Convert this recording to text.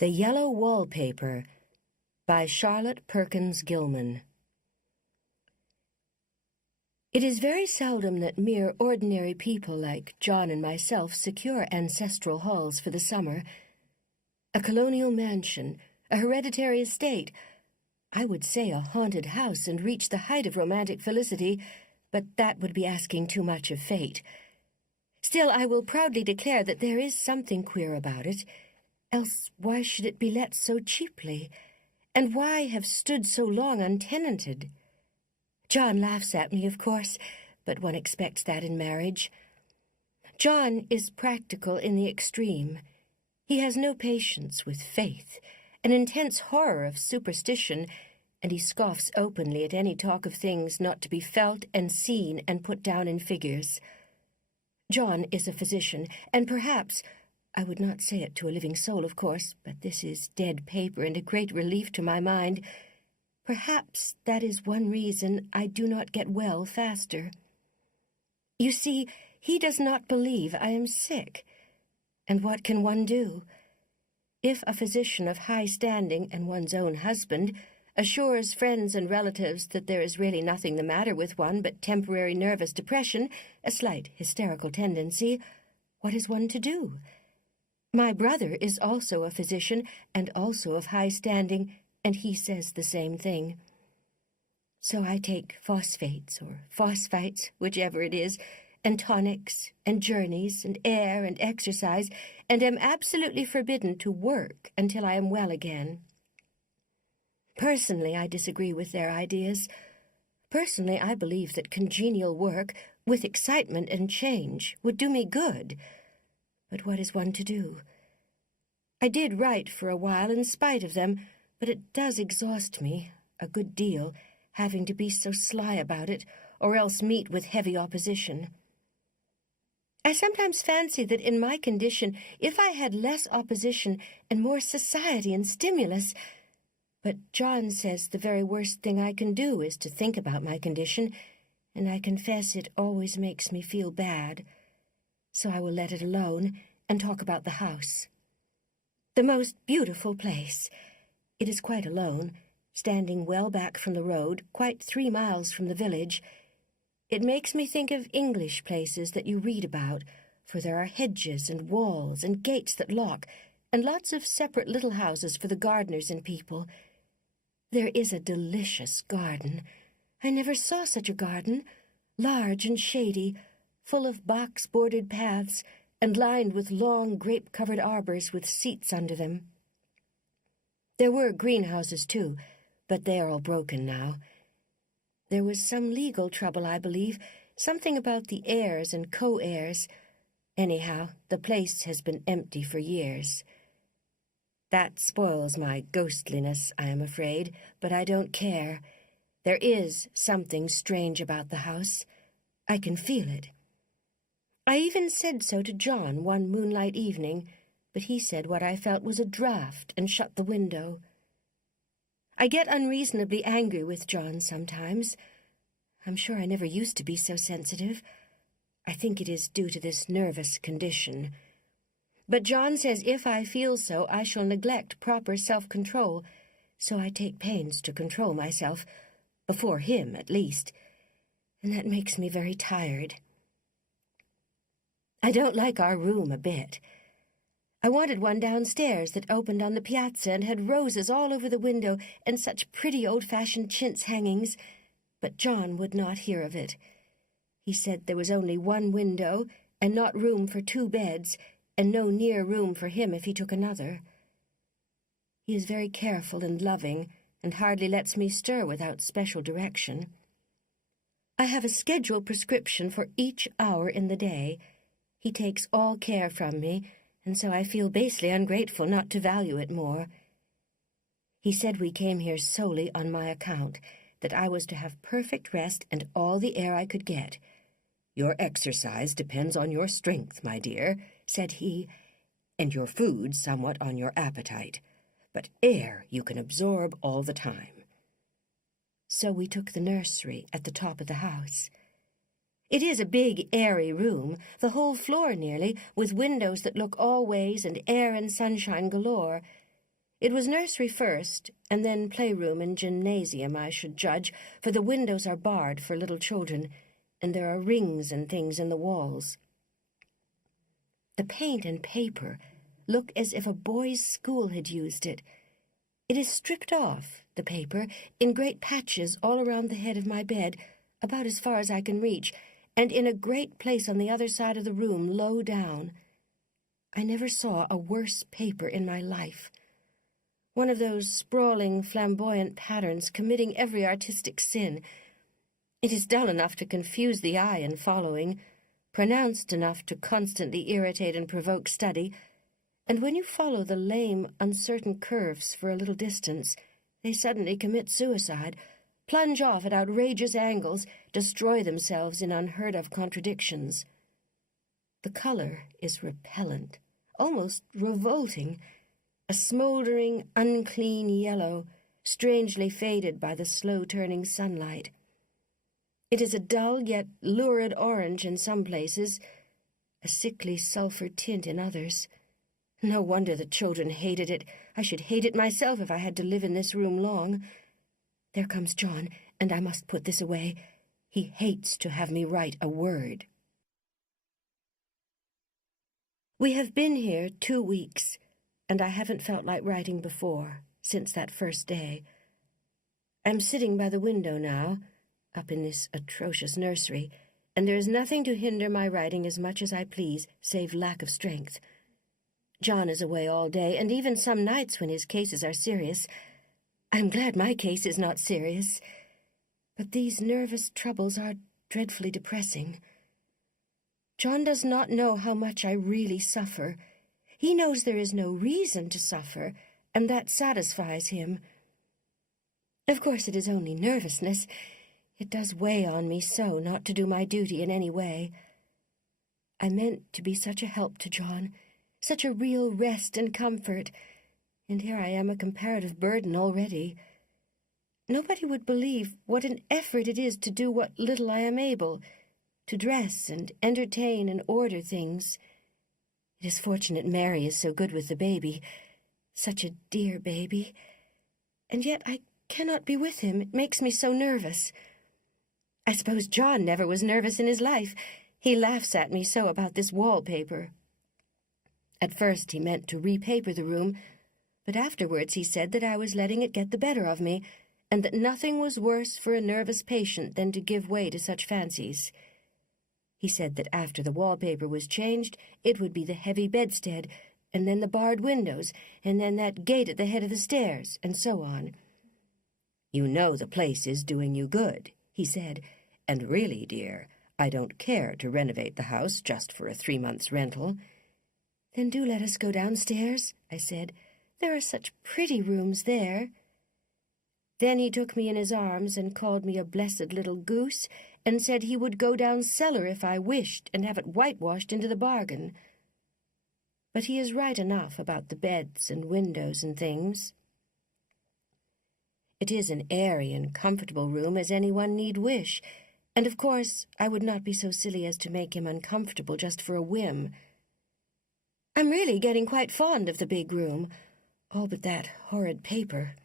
The Yellow Wallpaper by Charlotte Perkins Gilman. It is very seldom that mere ordinary people like John and myself secure ancestral halls for the summer. A colonial mansion, a hereditary estate, I would say a haunted house and reach the height of romantic felicity, but that would be asking too much of fate. Still, I will proudly declare that there is something queer about it. Else why should it be let so cheaply? And why have stood so long untenanted? John laughs at me, of course, but one expects that in marriage. John is practical in the extreme. He has no patience with faith, an intense horror of superstition, and he scoffs openly at any talk of things not to be felt and seen and put down in figures. John is a physician, and perhaps, I would not say it to a living soul, of course, but this is dead paper and a great relief to my mind. Perhaps that is one reason I do not get well faster. You see, he does not believe I am sick. And what can one do? If a physician of high standing and one's own husband assures friends and relatives that there is really nothing the matter with one but temporary nervous depression, a slight hysterical tendency, what is one to do? My brother is also a physician and also of high standing, and he says the same thing. So I take phosphates or phosphites, whichever it is, and tonics and journeys and air and exercise, and am absolutely forbidden to work until I am well again. Personally, I disagree with their ideas. Personally, I believe that congenial work, with excitement and change, would do me good. But what is one to do? I did write for a while in spite of them, but it does exhaust me a good deal, having to be so sly about it, or else meet with heavy opposition. I sometimes fancy that in my condition, if I had less opposition and more society and stimulus— but John says the very worst thing I can do is to think about my condition, and I confess it always makes me feel bad. So I will let it alone and talk about the house. The most beautiful place. It is quite alone, standing well back from the road, quite 3 miles from the village. It makes me think of English places that you read about, for there are hedges and walls and gates that lock, and lots of separate little houses for the gardeners and people. There is a delicious garden. I never saw such a garden, large and shady, full of box-bordered paths, and lined with long grape-covered arbors with seats under them. There were greenhouses, too, but they are all broken now. There was some legal trouble, I believe, something about the heirs and co-heirs. Anyhow, the place has been empty for years. That spoils my ghostliness, I am afraid, but I don't care. There is something strange about the house. I can feel it. I even said so to John one moonlight evening, but he said what I felt was a draught and shut the window. I get unreasonably angry with John sometimes. I'm sure I never used to be so sensitive. I think it is due to this nervous condition. But John says if I feel so, I shall neglect proper self-control, so I take pains to control myself, before him at least, and that makes me very tired. I don't like our room a bit. I wanted one downstairs that opened on the piazza and had roses all over the window and such pretty old-fashioned chintz hangings, but John would not hear of it. He said there was only one window and not room for 2 beds, and no near room for him if he took another. He is very careful and loving, and hardly lets me stir without special direction. I have a scheduled prescription for each hour in the day. He takes all care from me, and so I feel basely ungrateful not to value it more. He said we came here solely on my account, that I was to have perfect rest and all the air I could get. "Your exercise depends on your strength, my dear," said he, "and your food somewhat on your appetite. But air you can absorb all the time." So we took the nursery at the top of the house. It is a big, airy room, the whole floor nearly, with windows that look all ways and air and sunshine galore. It was nursery first, and then playroom and gymnasium, I should judge, for the windows are barred for little children, and there are rings and things in the walls. The paint and paper look as if a boys' school had used it. It is stripped off, the paper, in great patches all around the head of my bed, about as far as I can reach, and in a great place on the other side of the room, low down. I never saw a worse paper in my life. One of those sprawling, flamboyant patterns committing every artistic sin. It is dull enough to confuse the eye in following, pronounced enough to constantly irritate and provoke study, and when you follow the lame, uncertain curves for a little distance, they suddenly commit suicide, plunge off at outrageous angles, destroy themselves in unheard-of contradictions. The color is repellent, almost revolting, a smoldering, unclean yellow, strangely faded by the slow-turning sunlight. It is a dull yet lurid orange in some places, a sickly sulphur tint in others. No wonder the children hated it. I should hate it myself if I had to live in this room long. There comes John, and I must put this away. He hates to have me write a word. We have been here 2 weeks, and I haven't felt like writing before, since that first day. I'm sitting by the window now, up in this atrocious nursery, and there is nothing to hinder my writing as much as I please, save lack of strength. John is away all day, and even some nights when his cases are serious. I'm glad my case is not serious. But these nervous troubles are dreadfully depressing. John does not know how much I really suffer. He knows there is no reason to suffer, and that satisfies him. Of course it is only nervousness. It does weigh on me so not to do my duty in any way. I meant to be such a help to John, such a real rest and comfort, and here I am a comparative burden already. Nobody would believe what an effort it is to do what little I am able, to dress and entertain and order things. It is fortunate Mary is so good with the baby, such a dear baby, and yet I cannot be with him. It makes me so nervous. I suppose John never was nervous in his life. He laughs at me so about this wallpaper. At first he meant to repaper the room, but afterwards he said that I was letting it get the better of me, and that nothing was worse for a nervous patient than to give way to such fancies. He said that after the wallpaper was changed, it would be the heavy bedstead, and then the barred windows, and then that gate at the head of the stairs, and so on. "You know the place is doing you good," he said, "and really, dear, I don't care to renovate the house just for a 3 months' rental." "Then do let us go downstairs," I said. "There are such pretty rooms there." Then he took me in his arms and called me a blessed little goose, and said he would go down cellar if I wished, and have it whitewashed into the bargain. But he is right enough about the beds and windows and things. It is an airy and comfortable room as anyone need wish, and of course I would not be so silly as to make him uncomfortable just for a whim. I'm really getting quite fond of the big room, all but that horrid paper.